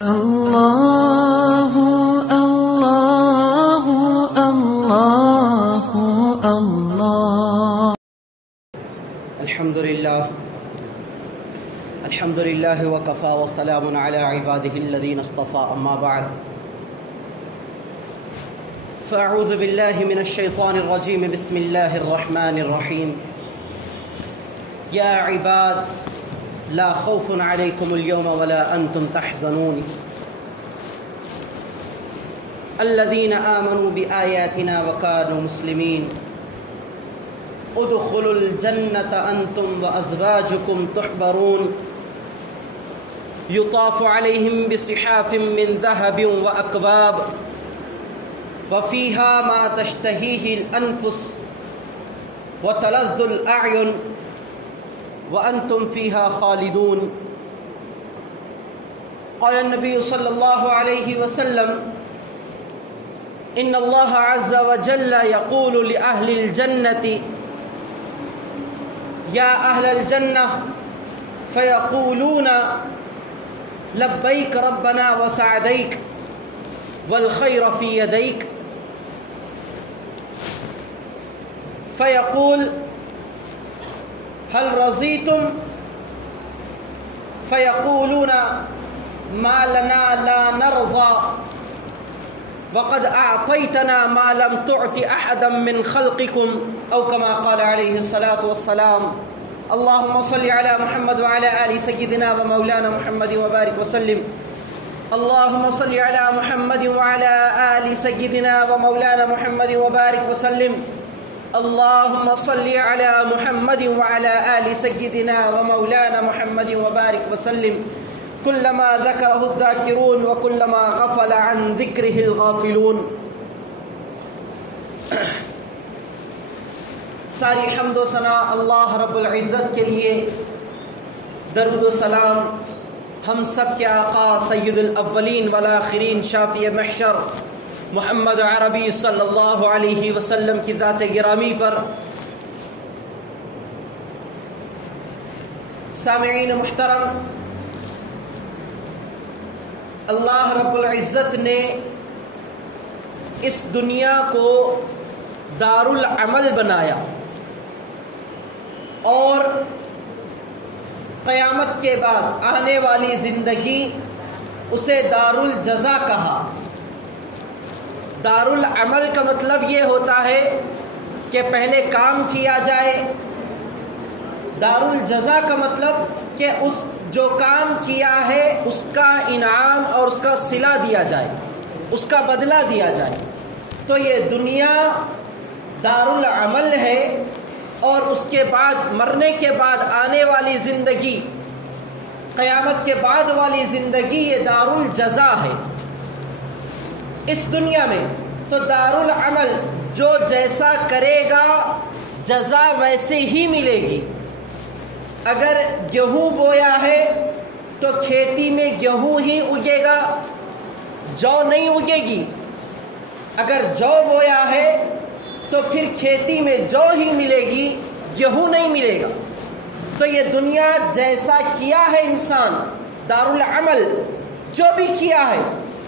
الله الله الله الله الحمد لله وكفى وسلام على عباده الذين اصطفى أما بعد فأعوذ بالله من الشيطان الرجيم بسم الله الرحمن الرحيم يا عباد لا خوف عليكم اليوم ولا أنتم تحزنون الذين آمنوا بآياتنا وكانوا مسلمين ادخلوا الجنة أنتم وأزواجكم تحبرون يطاف عليهم بصحاف من ذهب وأكواب وفيها ما تشتهيه الأنفس وتلذ الأعين وأنتم فيها خالدون قال النبي صلى الله عليه وسلم إن الله عز وجل يقول لأهل الجنة يا أهل الجنة فيقولون لبيك ربنا وسعديك والخير في يديك فيقول هل رضيتم فيقولون ما لنا لا نرضى وقد أعطيتنا ما لم تعط أحدا من خلقكم أو كما قال عليه الصلاة والسلام اللهم صل على محمد وعلى آل سيدنا ومولانا محمد وبارك وسلم اللهم صل على محمد وعلى آل سيدنا ومولانا محمد وبارك وسلم اللهم صل على محمد وعلى آل سيدنا ومولانا محمد وبارك وسلم كلما ذكره الذاكرون وكلما غفل عن ذكره الغافلون ساری حمد و ثنا اللہ رب العزت کے لیے، درود و سلام ہم سب کے آقا سید الاولین والآخرین شافی محشر محمد عربی صلی اللہ علیہ وسلم کی ذات گرامی پر۔ سامعین محترم، اللہ رب العزت نے اس دنیا کو دار العمل بنایا اور قیامت کے بعد آنے والی زندگی اسے دار الجزا کہا۔ دار العمل کا مطلب یہ ہوتا ہے کہ پہلے کام کیا جائے، دار الجزا کا مطلب کہ اس جو کام کیا ہے اس کا انعام اور اس کا صلہ دیا جائے، اس کا بدلہ دیا جائے۔ تو یہ دنیا دار العمل ہے اور اس کے بعد مرنے کے بعد آنے والی زندگی، قیامت کے بعد والی زندگی، یہ دار الجزا ہے۔ اس دنیا میں تو دار العمل جو جیسا کرے گا جزا ویسے ہی ملے گی۔ اگر گیہوں بویا ہے تو کھیتی میں گیہوں ہی اگے گا، جو نہیں اگے گی۔ اگر جو بویا ہے تو پھر کھیتی میں جو ہی ملے گی، گیہوں نہیں ملے گا۔ تو یہ دنیا جیسا کیا ہے انسان، دار العمل جو بھی کیا ہے،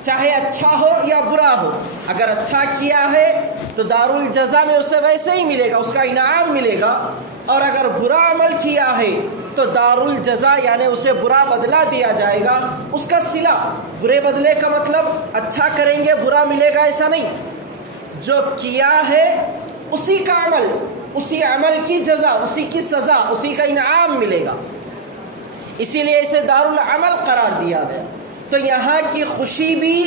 چاہے اچھا ہو یا برا ہو، اگر اچھا کیا ہے تو دار الجزا میں اسے ویسے ہی ملے گا، اس کا انعام ملے گا، اور اگر برا عمل کیا ہے تو دار الجزا یعنی اسے برا بدلہ دیا جائے گا، اس کا صلہ۔ برے بدلے کا مطلب اچھا کریں گے برا ملے گا ایسا نہیں، جو کیا ہے اسی کا عمل، اسی عمل کی جزا، اسی کی سزا، اسی کا انعام ملے گا، اسی لیے اسے دار العمل قرار دیا گیا۔ تو یہاں کی خوشی بھی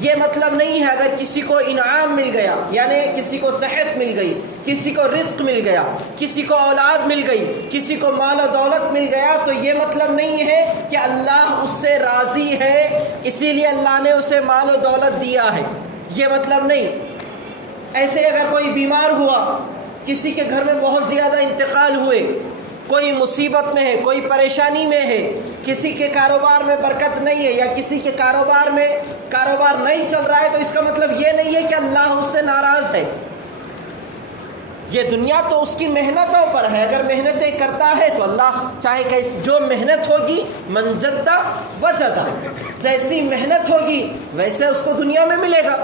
یہ مطلب نہیں ہے اگر کسی کو انعام مل گیا، یعنی کسی کو صحت مل گئی، کسی کو رزق مل گیا، کسی کو اولاد مل گئی، کسی کو مال و دولت مل گیا، تو یہ مطلب نہیں ہے کہ اللہ اس سے راضی ہے اسی لیے اللہ نے اسے مال و دولت دیا ہے، یہ مطلب نہیں۔ ایسے اگر کوئی بیمار ہوا، کسی کے گھر میں بہت زیادہ انتقال ہوئے، کوئی مصیبت میں ہے، کوئی پریشانی میں ہے، کسی کے کاروبار میں برکت نہیں ہے، یا کسی کے کاروبار میں کاروبار نہیں چل رہا ہے، تو اس کا مطلب یہ نہیں ہے کہ اللہ اس سے ناراض ہے۔ یہ دنیا تو اس کی محنتوں پر ہے، اگر محنتیں کرتا ہے تو اللہ چاہے کہ جو محنت ہوگی من جد وجد، جیسی محنت ہوگی ویسے اس کو دنیا میں ملے گا۔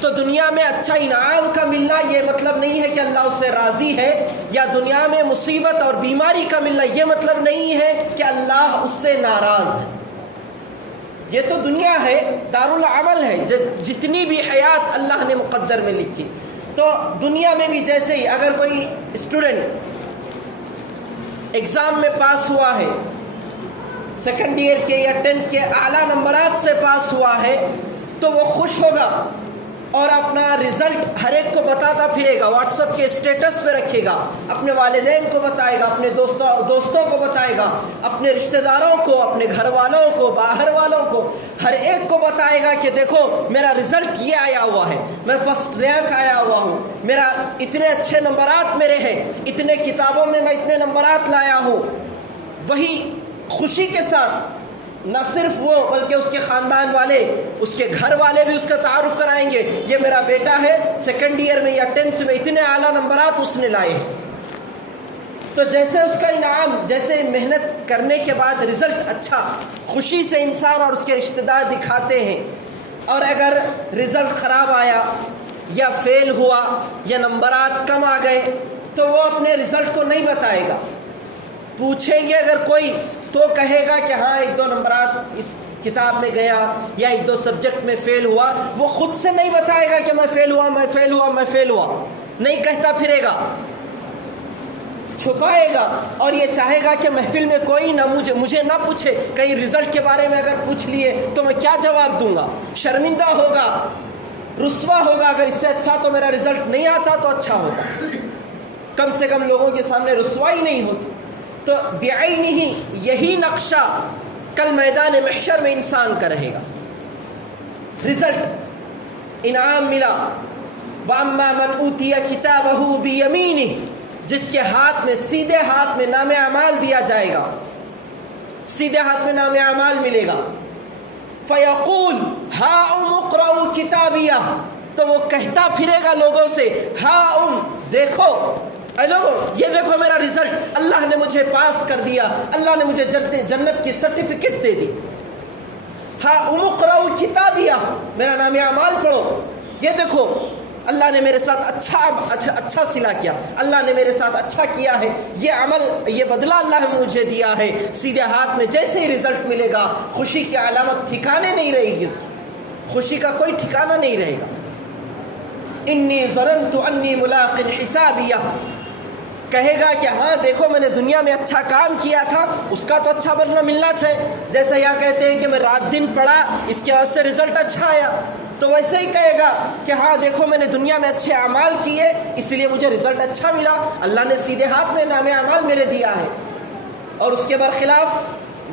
تو دنیا میں اچھا انعام کا ملنا یہ مطلب نہیں ہے کہ اللہ اس سے راضی ہے، یا دنیا میں مصیبت اور بیماری کا ملنا یہ مطلب نہیں ہے کہ اللہ اس سے ناراض ہے۔ یہ تو دنیا ہے، دارالعمل ہے، جتنی بھی حیات اللہ نے مقدر میں لکھی۔ تو دنیا میں بھی جیسے ہی اگر کوئی اسٹوڈنٹ ایگزام میں پاس ہوا ہے، سیکنڈ ایئر کے یا 10th کے اعلیٰ نمبرات سے پاس ہوا ہے، تو وہ خوش ہوگا اور اپنا رزلٹ ہر ایک کو بتاتا پھرے گا، واٹس ایپ کے اسٹیٹس پہ رکھے گا، اپنے والدین کو بتائے گا، اپنے دوستوں کو بتائے گا، اپنے رشتہ داروں کو، اپنے گھر والوں کو، باہر والوں کو، ہر ایک کو بتائے گا کہ دیکھو میرا رزلٹ یہ آیا ہوا ہے، میں فرسٹ رینک آیا ہوا ہوں، میرا اتنے اچھے نمبرات میرے ہیں، اتنے کتابوں میں میں اتنے نمبرات لایا ہوں۔ وہی خوشی کے ساتھ نہ صرف وہ بلکہ اس کے خاندان والے، اس کے گھر والے بھی اس کا تعارف کرائیں گے، یہ میرا بیٹا ہے، سیکنڈ ایئر میں یا 10th میں اتنے اعلیٰ نمبرات اس نے لائے ہیں۔ تو جیسے اس کا انعام، جیسے محنت کرنے کے بعد رزلٹ اچھا، خوشی سے انسان اور اس کے رشتہ دار دکھاتے ہیں، اور اگر رزلٹ خراب آیا یا فیل ہوا یا نمبرات کم آ گئے تو وہ اپنے رزلٹ کو نہیں بتائے گا۔ پوچھیں گے اگر کوئی تو کہے گا کہ ہاں 1-2 نمبرات اس کتاب میں گیا یا 1-2 سبجیکٹ میں فیل ہوا، وہ خود سے نہیں بتائے گا کہ میں فیل ہوا، میں فیل ہوا، میں فیل ہوا، نہیں کہتا پھرے گا، چھپائے گا، اور یہ چاہے گا کہ محفل میں کوئی نہ مجھے نہ پوچھے، کہیں رزلٹ کے بارے میں اگر پوچھ لیے تو میں کیا جواب دوں گا، شرمندہ ہوگا، رسوا ہوگا، اگر اس سے اچھا تو میرا رزلٹ نہیں آتا تو اچھا ہوتا، کم سے کم لوگوں کے سامنے رسوائی نہیں ہوتی۔ تو بعینہ یہی نقشہ کل میدان محشر میں انسان کا رہے گا۔ رزلٹ، انعام ملا، وَأَمَّا مَنْ أُوتِيَ كِتَابَهُ بِيَمِينِهِ، جس کے ہاتھ میں، سیدھے ہاتھ میں نام اعمال دیا جائے گا، سیدھے ہاتھ میں نام اعمال ملے گا، فَيَقُولُ هَاؤُمُ اقْرَءُوا كِتَابِيَهْ، تو وہ کہتا پھرے گا لوگوں سے، ہاؤم دیکھو، اے لوگوں یہ دیکھو میرا رزلٹ، اللہ نے مجھے پاس کر دیا، اللہ نے مجھے جنت کی سرٹیفکیٹ دے دی، ہاؤم اقرؤوا کتابیہ، میرا نام اعمال پڑھو، یہ دیکھو اللہ نے میرے ساتھ اچھا صلہ کیا، اللہ نے میرے ساتھ اچھا کیا ہے، یہ عمل، یہ بدلہ اللہ نے مجھے دیا ہے۔ سیدھے ہاتھ میں جیسے ہی رزلٹ ملے گا، خوشی کی علامت ٹھکانے نہیں رہے گی، اس کی خوشی کا کوئی ٹھکانہ نہیں رہے گا۔ انی ظننت انی ملاق حسابیہ، کہے گا کہ ہاں دیکھو میں نے دنیا میں اچھا کام کیا تھا، اس کا تو اچھا بدلہ ملنا چاہیے، جیسا یہ کہتے ہیں کہ میں رات دن پڑھا اس کے وجہ سے رزلٹ اچھا آیا، تو ویسے ہی کہے گا کہ ہاں دیکھو میں نے دنیا میں اچھے اعمال کیے اس لیے مجھے رزلٹ اچھا ملا، اللہ نے سیدھے ہاتھ میں نام اعمال میرے دیا ہے۔ اور اس کے برخلاف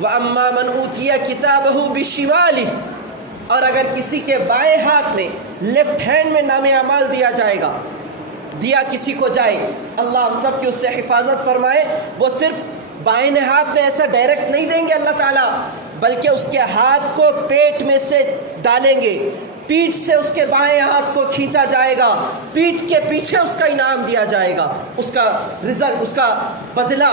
وَأَمَّا مَنْ أُوتِيَ كِتَابَهُ بِشِمَالِهِ، اور اگر کسی کے بائیں ہاتھ میں، لیفٹ ہینڈ میں نام اعمال دیا جائے گا، دیا کسی کو جائے، اللہ ہم سب کی اس سے حفاظت فرمائے، وہ صرف بائیں ہاتھ میں ایسا ڈائریکٹ نہیں دیں گے اللہ تعالیٰ، بلکہ اس کے ہاتھ کو پیٹ میں سے ڈالیں گے، پیٹھ سے اس کے بائیں ہاتھ کو کھینچا جائے گا، پیٹھ کے پیچھے اس کا انعام دیا جائے گا، اس کا رزلٹ، اس کا بدلہ،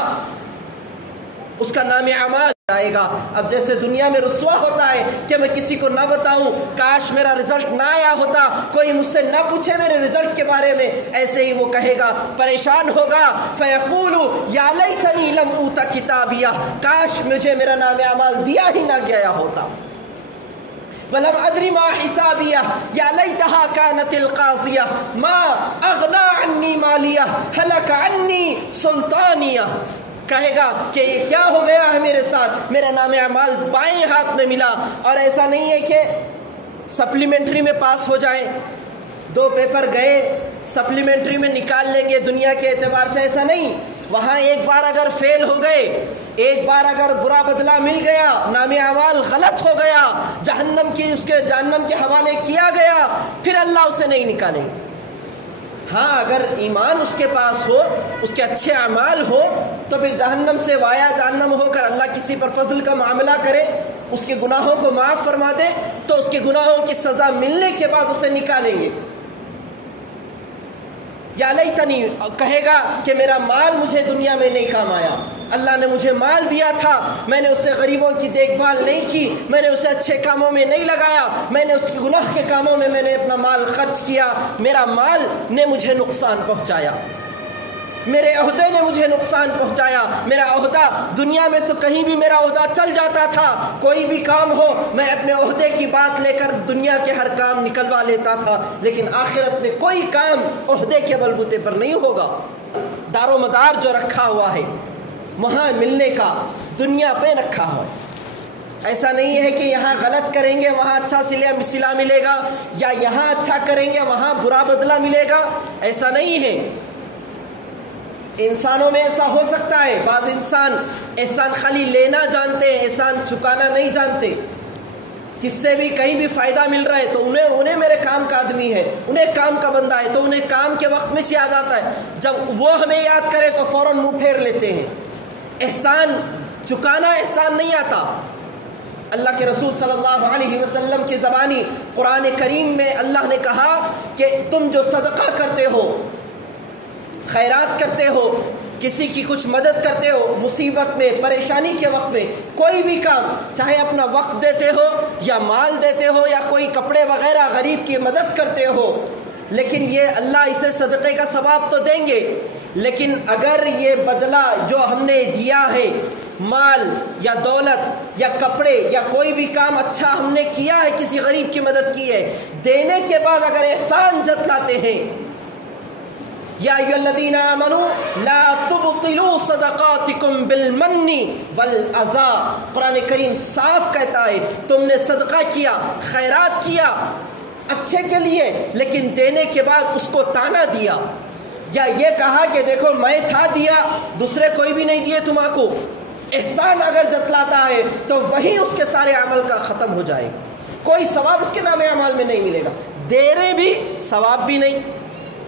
اس کا نام اعمال آئے گا۔ اب جیسے دنیا میں رسوا ہوتا ہے کہ میں کسی کو نہ بتاؤں، کاش میرا رزلٹ نہ آیا ہوتا، کوئی مجھ سے نہ پوچھے میرے رزلٹ کے بارے میں، ایسے ہی وہ کہے گا، پریشان ہوگا، فیقول یا لیتنی لم اوت کتابیہ، کاش مجھے میرا نام اعمال دیا ہی نہ گیا ہوتا، ولم ادری ما حسابیہ یا لیتہا کانت القاضیہ ما اغنا عنی مالیہ ہلک عنی سلطانیہ، کہے گا کہ یہ کیا ہو گیا ہے میرے ساتھ، میرا نام اعمال بائیں ہاتھ میں ملا۔ اور ایسا نہیں ہے کہ سپلیمنٹری میں پاس ہو جائیں، 2 پیپر گئے سپلیمنٹری میں نکال لیں گے دنیا کے اعتبار سے، ایسا نہیں، وہاں ایک بار اگر فیل ہو گئے، ایک بار اگر برا بدلہ مل گیا، نام اعمال غلط ہو گیا، جہنم کے حوالے کیا گیا، پھر اللہ اسے نہیں نکالے گا۔ ہاں اگر ایمان اس کے پاس ہو، اس کے اچھے اعمال ہو، تو پھر جہنم سے وایا جہنم ہو کر اللہ کسی پر فضل کا معاملہ کرے، اس کے گناہوں کو معاف فرما دے، تو اس کے گناہوں کی سزا ملنے کے بعد اسے نکالیں گے۔ یا لیتنی کہے گا کہ میرا مال مجھے دنیا میں نہیں کام آیا، اللہ نے مجھے مال دیا تھا، میں نے اس سے غریبوں کی دیکھ بھال نہیں کی، میں نے اسے اچھے کاموں میں نہیں لگایا، میں نے اس کے گناہ کے کاموں میں نے اپنا مال خرچ کیا، میرا مال نے مجھے نقصان پہنچایا، میرے عہدے نے مجھے نقصان پہنچایا، میرا عہدہ دنیا میں تو کہیں بھی میرا عہدہ چل جاتا تھا، کوئی بھی کام ہو میں اپنے عہدے کی بات لے کر دنیا کے ہر کام نکلوا لیتا تھا، لیکن آخرت میں کوئی کام عہدے کے بلبوتے پر نہیں ہوگا۔ دار و مدار جو رکھا ہوا ہے وہاں ملنے کا دنیا پہ رکھا ہوا ہے۔ ایسا نہیں ہے کہ یہاں غلط کریں گے وہاں اچھا صلہ ملے گا، یا یہاں اچھا کریں گے وہاں برا بدلہ ملے گا، ایسا نہیں ہے۔ انسانوں میں ایسا ہو سکتا ہے، بعض انسان احسان خالی لینا جانتے ہیں، احسان چکانا نہیں جانتے۔ کس سے بھی کہیں بھی فائدہ مل رہا ہے تو انہیں میرے کام کا آدمی ہے، انہیں کام کا بندہ ہے، تو انہیں کام کے وقت میں یاد آتا ہے، جب وہ ہمیں یاد کرے تو فوراً منہ پھیر لیتے ہیں۔ احسان چکانا احسان نہیں آتا۔ اللہ کے رسول صلی اللہ علیہ وسلم کی زبانی قرآن کریم میں اللہ نے کہا کہ تم جو صدقہ کرتے ہو، خیرات کرتے ہو، کسی کی کچھ مدد کرتے ہو، مصیبت میں پریشانی کے وقت میں کوئی بھی کام، چاہے اپنا وقت دیتے ہو یا مال دیتے ہو یا کوئی کپڑے وغیرہ غریب کی مدد کرتے ہو، لیکن یہ اللہ اسے صدقے کا ثواب تو دیں گے، لیکن اگر یہ بدلہ جو ہم نے دیا ہے، مال یا دولت یا کپڑے یا کوئی بھی کام اچھا ہم نے کیا ہے، کسی غریب کی مدد کی ہے، دینے کے بعد اگر احسان جتلاتے ہیں، یا ایھا الذین آمنوا لا تبطلوا صدقاتکم بالمن والاذی، قرآن کریم صاف کہتا ہے تم نے صدقہ کیا، خیرات کیا اچھے کے لیے، لیکن دینے کے بعد اس کو تانا دیا، یا یہ کہا کہ دیکھو میں تھا دیا، دوسرے کوئی بھی نہیں دیے تمہارے کو، احسان اگر جتلاتا ہے تو وہی اس کے سارے عمل کا ختم ہو جائے گا، کوئی ثواب اس کے نام اعمال میں نہیں ملے گا، دے رہے بھی ثواب بھی نہیں۔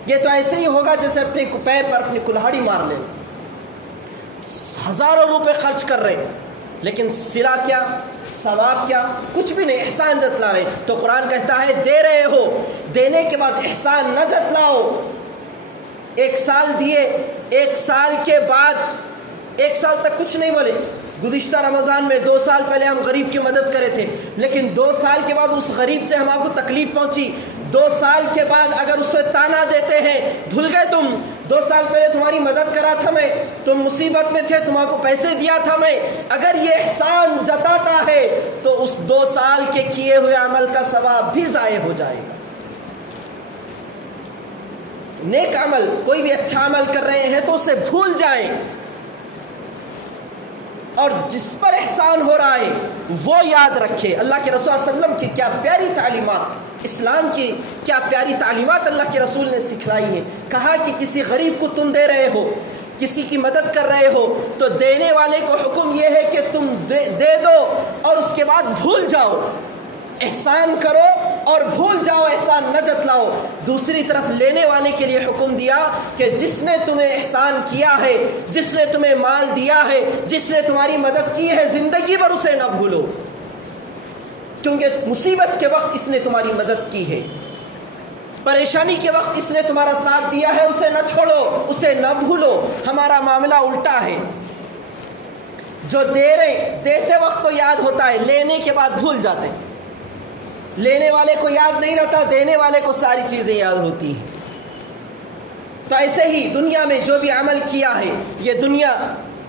یہ تو ایسے ہی ہوگا جیسے اپنے پیر پر اپنی کلہاڑی مار لیں، ہزاروں روپے خرچ کر رہے لیکن صلہ کیا، ثواب کیا، کچھ بھی نہیں، احسان جتلا رہے۔ تو قرآن کہتا ہے دے رہے ہو، دینے کے بعد احسان نہ جتلاؤ۔ 1 سال دیے، 1 سال کے بعد 1 سال تک کچھ نہیں بولے، گزشتہ رمضان میں 2 سال پہلے ہم غریب کی مدد کرے تھے، لیکن 2 سال کے بعد اس غریب سے ہم کو تکلیف پہنچی، 2 سال کے بعد اگر اس سے تانا دیتے ہیں، بھول گئے تم 2 سال پہلے تمہاری مدد کرا تھا میں، تم مصیبت میں تھے، تمہارے کو پیسے دیا تھا میں، اگر یہ احسان جتاتا ہے تو اس 2 سال کے کیے ہوئے عمل کا ثواب بھی ضائع ہو جائے گا۔ نیک عمل، کوئی بھی اچھا عمل کر رہے ہیں تو اسے بھول جائیں، اور جس پر احسان ہو رہا ہے وہ یاد رکھے۔ اللہ کے رسول صلی اللہ علیہ وسلم کی کیا پیاری تعلیمات، اسلام کی کیا پیاری تعلیمات اللہ کے رسول نے سکھلائی ہیں۔ کہا کہ کسی غریب کو تم دے رہے ہو، کسی کی مدد کر رہے ہو تو دینے والے کو حکم یہ ہے کہ تم دے دو اور اس کے بعد بھول جاؤ، احسان کرو اور بھول جاؤ، احسان نہ جتلاؤ۔ دوسری طرف لینے والے کے لیے حکم دیا کہ جس نے تمہیں احسان کیا ہے، جس نے تمہیں مال دیا ہے، جس نے تمہاری مدد کی ہے، زندگی بھر اسے نہ بھولو، کیونکہ مصیبت کے وقت اس نے تمہاری مدد کی ہے، پریشانی کے وقت اس نے تمہارا ساتھ دیا ہے، اسے نہ چھوڑو، اسے نہ بھولو۔ ہمارا معاملہ الٹا ہے، جو دیتے وقت تو یاد ہوتا ہے، لینے کے بعد بھول جاتے ہیں۔ لینے والے کو یاد نہیں رہتا، دینے والے کو ساری چیزیں یاد ہوتی ہیں۔ تو ایسے ہی دنیا میں جو بھی عمل کیا ہے، یہ دنیا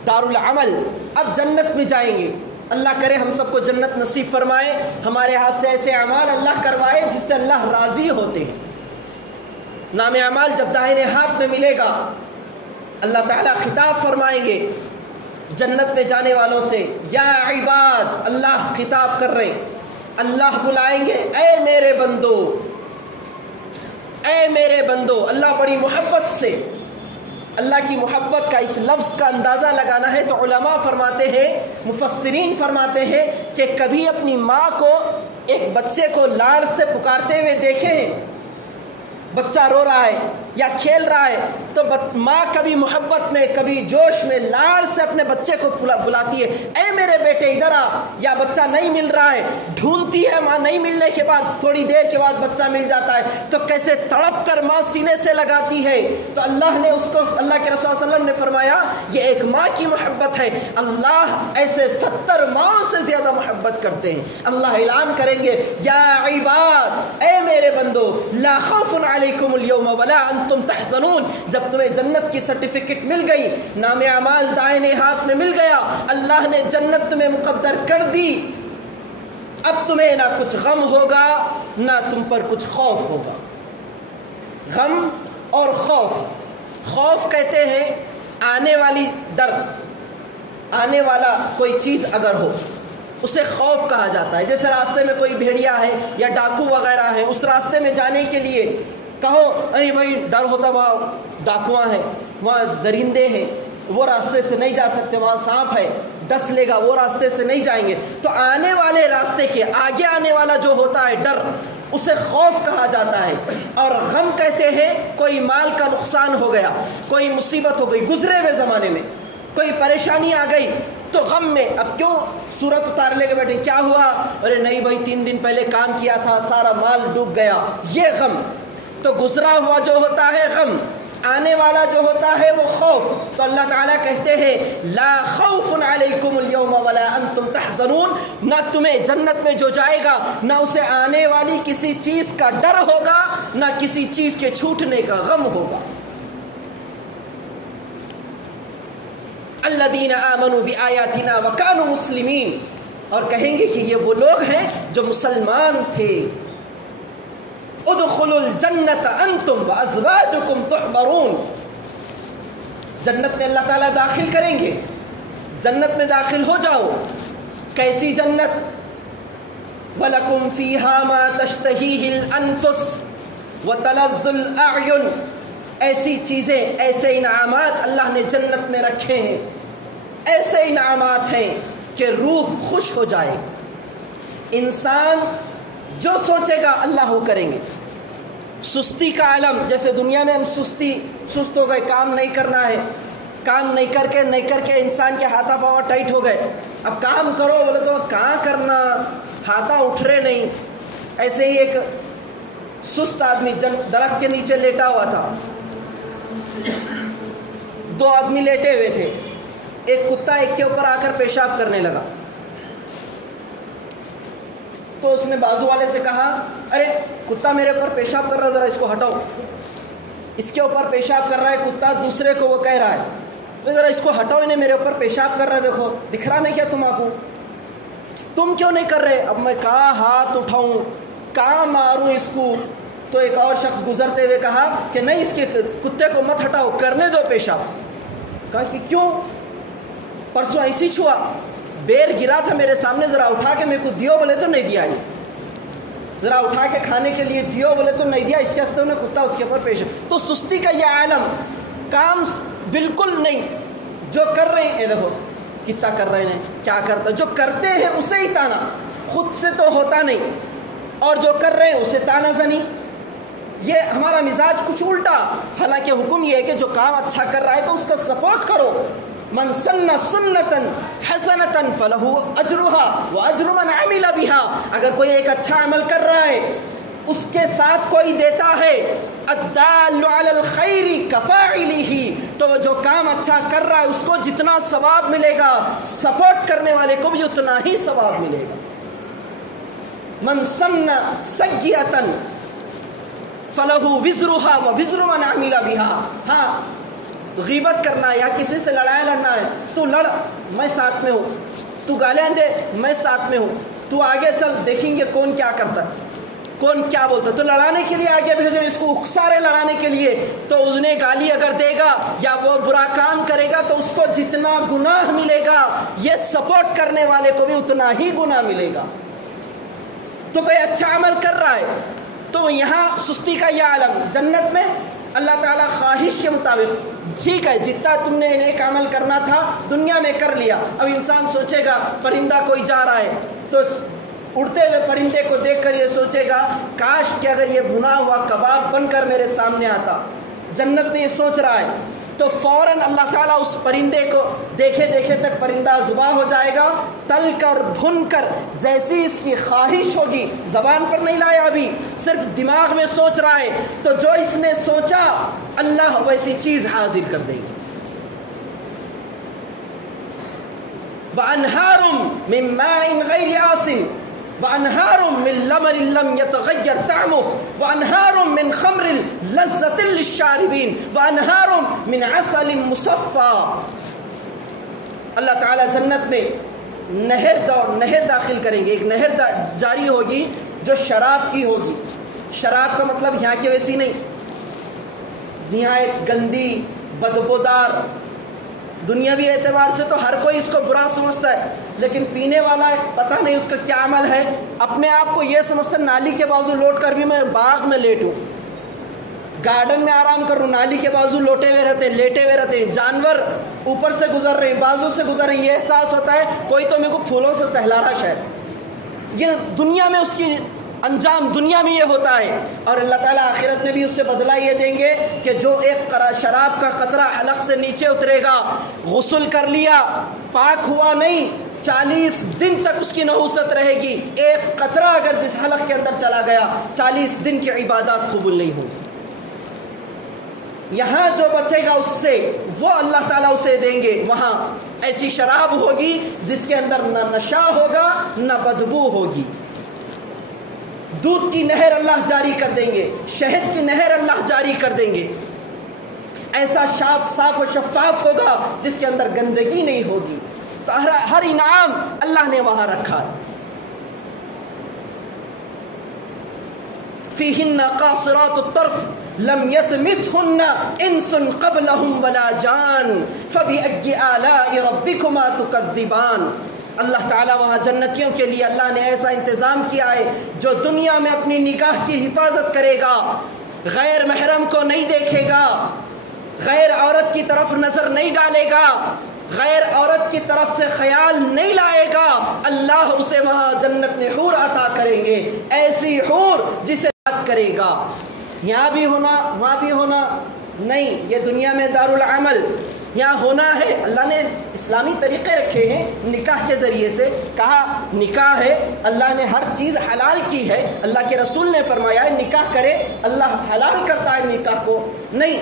دار العمل، اب جنت میں جائیں گے۔ اللہ کرے ہم سب کو جنت نصیب فرمائے، ہمارے ہاتھ سے ایسے اعمال اللہ کروائے جس سے اللہ راضی ہوتے ہیں۔ نام اعمال جب دائیں ہاتھ میں ملے گا، اللہ تعالیٰ خطاب فرمائیں گے جنت میں جانے والوں سے، یا عباد، اللہ خطاب کر رہے، اللہ بلائیں گے، اے میرے بندو، اے میرے بندو۔ اللہ بڑی محبت سے، اللہ کی محبت کا اس لفظ کا اندازہ لگانا ہے تو علماء فرماتے ہیں، مفسرین فرماتے ہیں کہ کبھی اپنی ماں کو ایک بچے کو لاڑ سے پکارتے ہوئے دیکھے ہیں، بچہ رو رہا ہے یا کھیل رہا ہے تو ماں کبھی محبت میں کبھی جوش میں لاڑ سے اپنے بچے کو بلاتی ہے، اے میرے بیٹے ادھر آ، یا بچہ نہیں مل رہا ہے، ڈھونڈتی ہے ماں، نہیں ملنے کے بعد تھوڑی دیر کے بعد بچہ مل جاتا ہے تو کیسے تڑپ کر ماں سینے سے لگاتی ہے۔ تو اللہ نے اس کو، اللہ کے رسول صلی اللہ علیہ وسلم نے فرمایا یہ ایک ماں کی محبت ہے، اللہ ایسے 70 ماؤں سے زیادہ محبت کرتے ہیں۔ اللہ اعلان کریں گے یا عباد، اے میرے بندو، لا خوف علیکم اليوم ولا انتم تحزنون، جب تمہیں جنت کی سرٹیفکیٹ مل گئی، نام اعمال دائیں ہاتھ میں مل گیا، اللہ نے جنت تمہیں مقدر کر دی، اب تمہیں نہ کچھ غم ہوگا نہ تم پر کچھ خوف ہوگا۔ غم اور خوف، خوف کہتے ہیں آنے والی ڈر، آنے والا کوئی چیز اگر ہو اسے خوف کہا جاتا ہے۔ جیسے راستے میں کوئی بھیڑیا ہے یا ڈاکو وغیرہ ہے، اس راستے میں جانے کے لیے کہو ارے بھائی ڈر ہوتا، وہاں ڈاکواں ہیں، وہاں درندے ہیں، وہ راستے سے نہیں جا سکتے، وہاں سانپ ہے ڈس لے گا، وہ راستے سے نہیں جائیں گے۔ تو آنے والے راستے کے آگے آنے والا جو ہوتا ہے ڈر، اسے خوف کہا جاتا ہے۔ اور غم کہتے ہیں کوئی مال کا نقصان ہو گیا، کوئی مصیبت ہو گئی، گزرے ہوئے زمانے میں کوئی پریشانی آ گئی تو غم میں، اب کیوں صورت اتار لے کے بیٹھے، کیا ہوا؟ ارے نہیں بھائی 3 دن پہلے کام کیا تھا، سارا مال ڈوب گیا، یہ غم۔ تو گزرا ہوا جو ہوتا ہے غم، آنے والا جو ہوتا ہے وہ خوف۔ تو اللہ تعالیٰ کہتے ہیں لا خوف علیکم اليوم ولا انتم تحزنون، نہ تمہیں جنت میں جو جائے گا نہ اسے آنے والی کسی چیز کا ڈر ہوگا، نہ کسی چیز کے چھوٹنے کا غم ہوگا۔ الذین آمنوا بآیاتنا وکانوا مسلمین، اور کہیں گے کہ یہ وہ لوگ ہیں جو مسلمان تھے۔ ادخلوا الجنت انتم وازواجکم تحبرون، جنت میں اللہ تعالیٰ داخل کریں گے، جنت میں داخل ہو جاؤ۔ کیسی جنت؟ وَلَكُمْ فِيهَا مَا تَشْتَهِيهِ الْأَنفُسُ وَتَلَذُّ الْأَعْيُنُ، ایسی چیزیں، ایسے انعامات اللہ نے جنت میں رکھے ہیں، ایسے انعامات ہیں کہ روح خوش ہو جائے۔ انسان جو سوچے گا اللہ وہ کریں گے۔ سستی کا عالم، جیسے دنیا میں ہم سست ہو گئے، کام نہیں کرنا ہے، کام نہیں کر کے انسان کے ہاتھا پاؤں ٹائٹ ہو گئے، اب کام کرو بولے تو کہاں کرنا، ہاتھا اٹھ رہے نہیں۔ ایسے ہی ایک سست آدمی درخت کے نیچے لیٹا ہوا تھا، 2 آدمی لیٹے ہوئے تھے، ایک کتا ایک کے اوپر آ کر پیشاب کرنے لگا، تو اس نے بازو والے سے کہا ارے کتا میرے اوپر پیشاب کر رہا ہے، ذرا اس کو ہٹاؤ، اس کے اوپر پیشاب کر رہا ہے کتا، دوسرے کو وہ کہہ رہا ہے ذرا اس کو ہٹاؤ، انہیں میرے اوپر پیشاب کر رہا ہے، دیکھو دکھ رہا نہیں کیا تمہارو، تم کیوں نہیں کر رہے؟ اب میں کہاں ہاتھ اٹھاؤں، کہاں ماروں اس کو؟ تو ایک اور شخص گزرتے ہوئے کہا کہ نہیں اس کے کتے کو مت ہٹاؤ، کرنے دو پیشاب۔ کہا کہ کیوں؟ پرسوں ایسی چھوا، بیر گرا تھا میرے سامنے، ذرا اٹھا کے میرے کو دیو بولے تو نہیں دیا، ذرا اٹھا کے کھانے کے لیے دیو بولے تو نہیں دیا، اس کے واسطے انہیں کتا اس کے اوپر پیش۔ تو سستی کا یہ عالم، کام بالکل نہیں، جو کر رہے ہیں دیکھو کتنا کر رہے ہیں، کیا کرتا، جو کرتے ہیں اسے ہی تانا، خود سے تو ہوتا نہیں، اور جو کر رہے ہیں اسے تانا زنی۔ یہ ہمارا مزاج کچھ الٹا، حالانکہ حکم یہ ہے کہ جو کام اچھا کر رہا ہے تو اس کا سپورٹ کرو۔ من سن سنتا حسنتا فلہ اجرها واجر من عمل بها، اگر کوئی ایک اچھا عمل کر رہا ہے اس کے ساتھ کوئی دیتا ہے، الدال علی الخیر کفاعلہ، تو جو کام اچھا کر رہا ہے اس کو جتنا ثواب ملے گا، سپورٹ کرنے والے کو بھی اتنا ہی ثواب ملے گا۔ من سن سیئۃ فلہ وزرها ووزر من عمل بها۔ ہاں غیبت کرنا ہے یا کسی سے لڑائی لڑنا ہے، تو لڑ، میں ساتھ میں ہوں، تو گالیاں دے، میں ساتھ میں ہوں، تو آگے چل، دیکھیں گے کون کیا کرتا ہے، کون کیا بولتا ہے، تو لڑانے کے لیے آگے بھیجو، اس کو اکسارے لڑانے کے لیے، تو انہیں گالی اگر دے گا یا وہ برا کام کرے گا تو اس کو جتنا گناہ ملے گا، یہ سپورٹ کرنے والے کو بھی اتنا ہی گناہ ملے گا۔ تو کوئی اچھا عمل کر رہا ہے تو یہاں سستی کا یہ عالم، جنت میں اللہ تعالیٰ خواہش کے مطابق، ٹھیک ہے جتنا تم نے نیک عمل کرنا تھا دنیا میں کر لیا، اب انسان سوچے گا پرندہ کوئی جا رہا ہے تو اڑتے ہوئے پرندے کو دیکھ کر یہ سوچے گا کاش کہ اگر یہ بھنا ہوا کباب بن کر میرے سامنے آتا، جنت میں یہ سوچ رہا ہے تو فوراً اللہ تعالیٰ اس پرندے کو دیکھے دیکھے تک پرندہ ذبح ہو جائے گا، تل کر بھن کر جیسی اس کی خواہش ہوگی، زبان پر نہیں لایا ابھی، صرف دماغ میں سوچ رہا ہے، تو جو اس نے سوچا اللہ ویسی چیز حاضر کر دے گی۔ وَأَنْهَارٌ مِّن مَّاءٍ غَيْرِ آسِنٍ وَأَنْهَارٌ مِّن لَبَنٍ لَّمْ يَتَغَيَّرْ طَعْمُهُ وَأَنْهَارٌ مِّن خَمْرٍ لَّذَّةٍ لِّلشَّارِبِينَ وَأَنْهَارٌ مِّن عَسَلٍ مُّصَفًّى۔ اللہ تعالیٰ جنت میں نہر داخل کریں گے، ایک نہر جاری ہوگی جو شراب کی ہوگی۔ شراب کا مطلب یہاں کی ویسی نہیں، نہایت گندی بدبودار، دنیاوی اعتبار سے تو ہر کوئی اس کو برا سمجھتا ہے، لیکن پینے والا پتہ نہیں اس کا کیا عمل ہے، اپنے آپ کو یہ سمجھتا ہے نالی کے بازو لوٹ کر بھی میں باغ میں لیٹوں، گارڈن میں آرام کروں، نالی کے بازو لیٹے ہوئے رہتے ہیں، جانور اوپر سے گزر رہے ہیں، بازو سے گزر رہے ہیں، یہ احساس ہوتا ہے کوئی تو میرے کو پھولوں سے سہلا رہا شاید۔ یہ دنیا میں اس کی انجام دنیا میں یہ ہوتا ہے، اور اللہ تعالیٰ آخرت میں بھی اس سے بدلہ یہ دیں گے کہ جو ایک شراب کا قطرہ حلق سے نیچے اترے گا، غسل کر لیا پاک ہوا نہیں، 40 دن تک اس کی نحوست رہے گی، ایک قطرہ اگر جس حلق کے اندر چلا گیا 40 دن کی عبادات قبول نہیں ہوں۔ یہاں جو بچے گا اس سے وہ اللہ تعالیٰ اسے دیں گے، وہاں ایسی شراب ہوگی جس کے اندر نہ نشہ ہوگا نہ بدبو ہوگی، دودھ کی نہر اللہ جاری کر دیں گے، شہد کی نہر اللہ جاری کر دیں گے، ایسا صاف و شفاف ہوگا جس کے اندر گندگی نہیں ہوگی۔ تو ہر انعام اللہ نے وہاں رکھا۔ فیہن قاصرات الطرف لم یطمثہن انس قبلہم ولا جان فبأی آلاء ربکما تکذبان۔ اللہ تعالیٰ وہاں جنتیوں کے لیے اللہ نے ایسا انتظام کیا ہے جو دنیا میں اپنی نگاہ کی حفاظت کرے گا، غیر محرم کو نہیں دیکھے گا، غیر عورت کی طرف نظر نہیں ڈالے گا، غیر عورت کی طرف سے خیال نہیں لائے گا، اللہ اسے وہاں جنت میں حور عطا کریں گے، ایسی حور جسے یاد کرے گا۔ یہاں بھی ہونا وہاں بھی ہونا نہیں، یہ دنیا میں دارالعمل یہاں ہونا ہے۔ اللہ نے اسلامی طریقے رکھے ہیں، نکاح کے ذریعے سے کہا نکاح ہے، اللہ نے ہر چیز حلال کی ہے، اللہ کے رسول نے فرمایا ہے نکاح کرے، اللہ حلال کرتا ہے نکاح کو، نہیں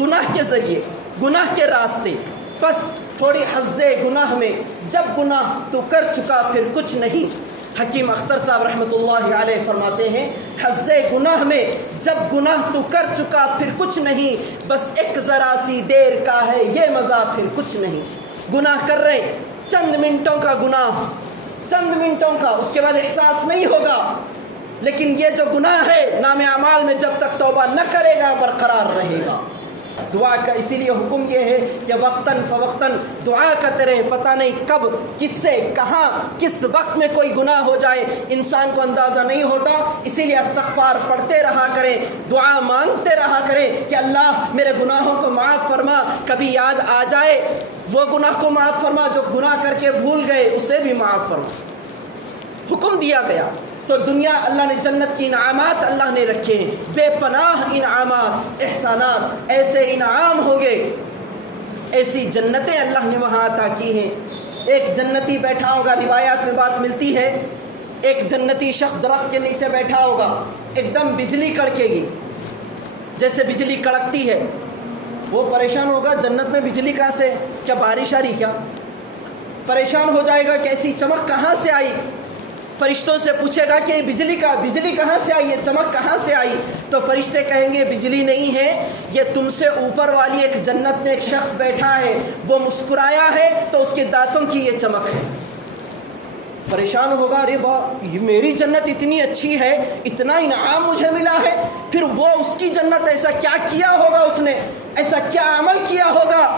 گناہ کے ذریعے، گناہ کے راستے، بس تھوڑی حظ گناہ میں، جب گناہ تو کر چکا پھر کچھ نہیں۔ حکیم اختر صاحب رحمۃ اللہ علیہ فرماتے ہیں حظ گناہ میں جب گناہ تو کر چکا پھر کچھ نہیں، بس ایک ذرا سی دیر کا ہے یہ مزہ پھر کچھ نہیں۔ گناہ کر رہے چند منٹوں کا گناہ، چند منٹوں کا، اس کے بعد احساس نہیں ہوگا، لیکن یہ جو گناہ ہے نام اعمال میں جب تک توبہ نہ کرے گا برقرار رہے گا۔ دعا کا اسی لیے حکم یہ ہے کہ وقتاً فوقتاً دعا کرتے رہیں، پتہ نہیں کب کس سے کہاں کس وقت میں کوئی گناہ ہو جائے انسان کو اندازہ نہیں ہوتا، اسی لیے استغفار پڑھتے رہا کریں، دعا مانگتے رہا کریں کہ اللہ میرے گناہوں کو معاف فرما، کبھی یاد آ جائے وہ گناہ کو معاف فرما، جو گناہ کر کے بھول گئے اسے بھی معاف فرما، حکم دیا گیا۔ تو دنیا اللہ نے جنت کی انعامات اللہ نے رکھے ہیں، بے پناہ انعامات، احسانات، ایسے انعام ہوں گے، ایسی جنتیں اللہ نے وہاں عطا کی ہیں۔ ایک جنتی بیٹھا ہوگا، روایات میں بات ملتی ہے، ایک جنتی شخص درخت کے نیچے بیٹھا ہوگا، ایک دم بجلی کڑکے گی، جیسے بجلی کڑکتی ہے، وہ پریشان ہوگا جنت میں بجلی کہاں سے، کیا بارش آ رہی کیا، پریشان ہو جائے گا کہ ایسی چمک کہاں سے آئی، فرشتوں سے پوچھے گا کہ بجلی کہاں سے آئی ہے، چمک کہاں سے آئی، تو فرشتے کہیں گے بجلی نہیں ہے، یہ تم سے اوپر والی ایک جنت میں ایک شخص بیٹھا ہے، وہ مسکرایا ہے تو اس کے دانتوں کی یہ چمک ہے۔ پریشان ہوگا، ارے میری جنت اتنی اچھی ہے، اتنا انعام مجھے ملا ہے، پھر وہ اس کی جنت ایسا کیا کیا ہوگا، اس نے ایسا کیا عمل کیا ہوگا،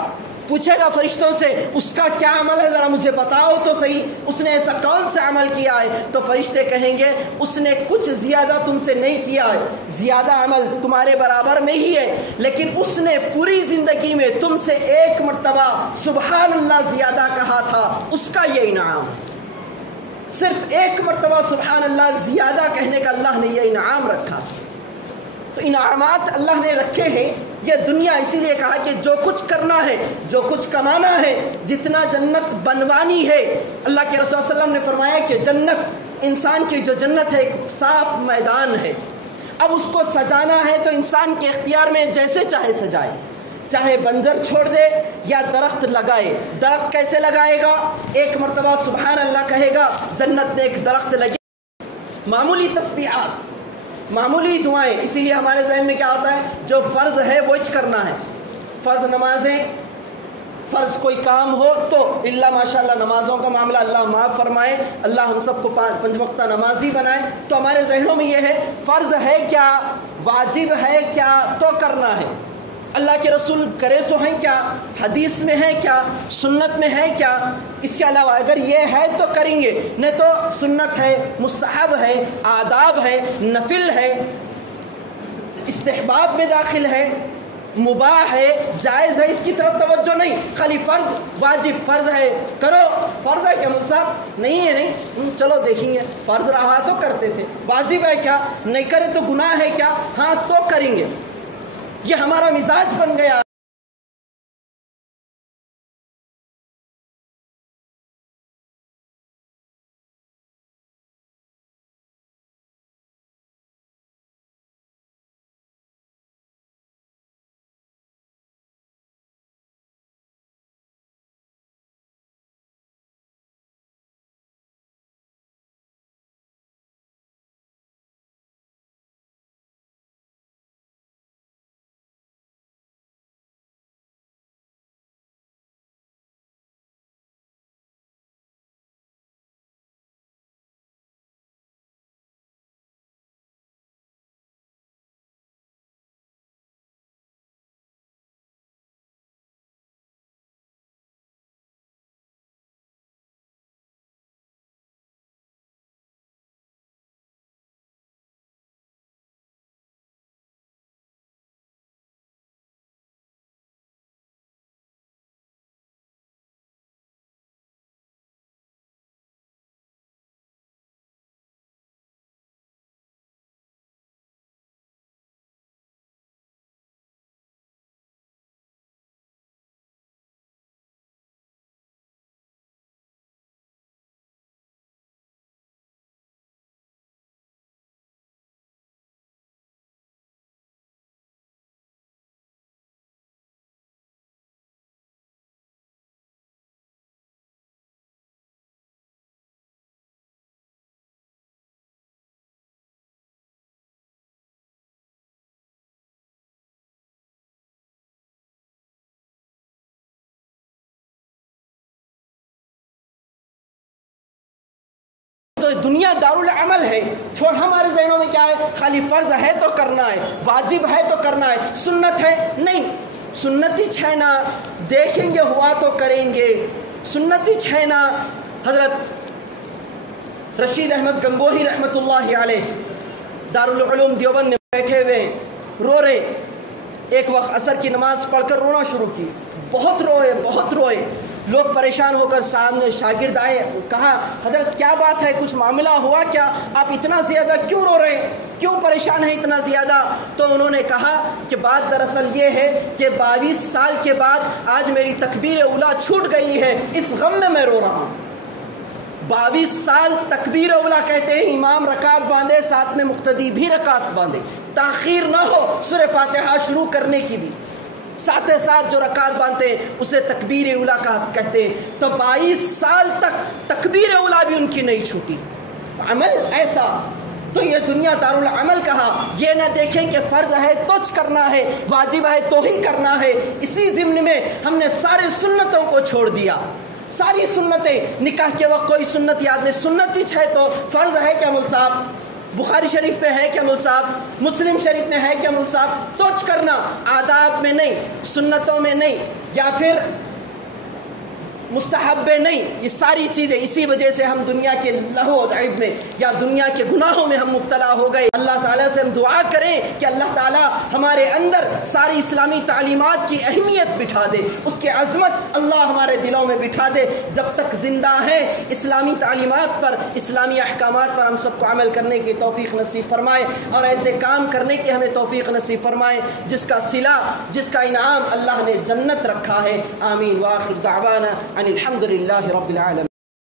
پوچھے گا فرشتوں سے اس کا کیا عمل ہے، ذرا مجھے بتاؤ تو صحیح، اس نے ایسا کون سا عمل کیا ہے، تو فرشتے کہیں گے اس نے کچھ زیادہ تم سے نہیں کیا ہے، زیادہ عمل تمہارے برابر میں ہی ہے، لیکن اس نے پوری زندگی میں تم سے ایک مرتبہ سبحان اللہ زیادہ کہا تھا، اس کا یہ انعام، صرف ایک مرتبہ سبحان اللہ زیادہ کہنے کا اللہ نے یہ انعام رکھا۔ تو انعامات اللہ نے رکھے ہیں، یہ دنیا اسی لیے کہا کہ جو کچھ کرنا ہے، جو کچھ کمانا ہے، جتنا جنت بنوانی ہے، اللہ کے رسول صلی اللہ علیہ وسلم نے فرمایا کہ جنت، انسان کی جو جنت ہے ایک صاف میدان ہے، اب اس کو سجانا ہے تو انسان کے اختیار میں جیسے چاہے سجائے، چاہے بنجر چھوڑ دے یا درخت لگائے۔ درخت کیسے لگائے گا؟ ایک مرتبہ سبحان اللہ کہے گا، جنت میں ایک درخت لگے۔ معمولی تسبیحات، معمولی دعائیں، اسی لیے ہمارے ذہن میں کیا ہوتا ہے؟ جو فرض ہے وہ کرنا ہے، فرض نمازیں، فرض کوئی کام ہو تو اللہ ماشاءاللہ نمازوں کا معاملہ اللہ معاف فرمائے، اللہ ہم سب کو 5 وقتہ نمازی بنائے، تو ہمارے ذہنوں میں یہ ہے فرض ہے کیا، واجب ہے کیا، تو کرنا ہے۔ اللہ کے رسول کرے سو ہیں کیا، حدیث میں ہے کیا، سنت میں ہے کیا، اس کے علاوہ اگر یہ ہے تو کریں گے، نہیں تو سنت ہے، مستحب ہے، آداب ہے، نفل ہے، استحباب میں داخل ہے، مباح ہے، جائز ہے، اس کی طرف توجہ نہیں، خالی فرض واجب، فرض ہے کرو، فرض ہے کیا مول صاحب؟ نہیں ہے، نہیں، چلو دیکھیں گے، فرض رہا تو کرتے تھے، واجب ہے کیا، نہیں کرے تو گناہ ہے کیا، ہاں تو کریں گے۔ یہ ہمارا مزاج بن گیا۔ تو دنیا دارالعمل ہے، چھوڑ ہمارے ذہنوں میں کیا ہے؟ خالی فرض ہے تو کرنا ہے، واجب ہے تو کرنا ہے، سنت ہے نہیں، سنت ہی ہے نا، دیکھیں گے ہوا تو کریں گے، سنت ہی ہے نا۔ حضرت رشید احمد گنگوہی رحمۃ اللہ علیہ دارالعلوم دیوبند میں بیٹھے ہوئے رو رہے، ایک وقت عصر کی نماز پڑھ کر رونا شروع کی، بہت روئے، بہت روئے، لوگ پریشان ہو کر سامنے شاگرد آئے، کہا حضرت کیا بات ہے، کچھ معاملہ ہوا کیا، آپ اتنا زیادہ کیوں رو رہے ہیں، کیوں پریشان ہیں اتنا زیادہ؟ تو انہوں نے کہا کہ بات دراصل یہ ہے کہ 22 سال کے بعد آج میری تکبیر اولیٰ چھوٹ گئی ہے، اس غم میں رو رہا ہوں۔ 22 سال تکبیر اولیٰ کہتے ہیں، امام رکعت باندھے، ساتھ میں مقتدی بھی رکعت باندھے، تاخیر نہ ہو سورہ فاتحہ شروع کرنے کی بھی، ساتھ ساتھ جو رکعت باندھتے ہیں اسے تکبیر اولیٰ کہتے ہیں، تو 22 سال تک تکبیر اولیٰ بھی ان کی نہیں چھوٹی۔ عمل ایسا، تو یہ دنیا دارالعمل کہا، یہ نہ دیکھیں کہ فرض ہے تو کرنا ہے، واجب ہے تو ہی کرنا ہے۔ اسی ضمن میں ہم نے سارے سنتوں کو چھوڑ دیا، ساری سنتیں، نکاح کے وقت کوئی سنت یاد نہیں، سنت ہی ہے تو فرض ہے کیا مول صاحب؟ بخاری شریف میں ہے کیا مول صاحب؟ مسلم شریف میں ہے کیا مول صاحب؟ توچ کرنا، آداب میں نہیں، سنتوں میں نہیں، یا پھر مستحب نہیں، یہ ساری چیزیں اسی وجہ سے ہم دنیا کے لہو و لعب میں یا دنیا کے گناہوں میں ہم مبتلا ہو گئے۔ اللہ تعالیٰ سے ہم دعا کریں کہ اللہ تعالیٰ ہمارے اندر ساری اسلامی تعلیمات کی اہمیت بٹھا دے، اس کی عظمت اللہ ہمارے دلوں میں بٹھا دے۔ جب تک زندہ ہیں اسلامی تعلیمات پر، اسلامی احکامات پر ہم سب کو عمل کرنے کی توفیق نصیب فرمائے، اور ایسے کام کرنے کی ہمیں توفیق نصیب فرمائے جس کا صلہ، جس کا انعام اللہ نے جنت رکھا ہے۔ آمین۔ وآخر دعوانا ان الحمد للہ رب العالمین۔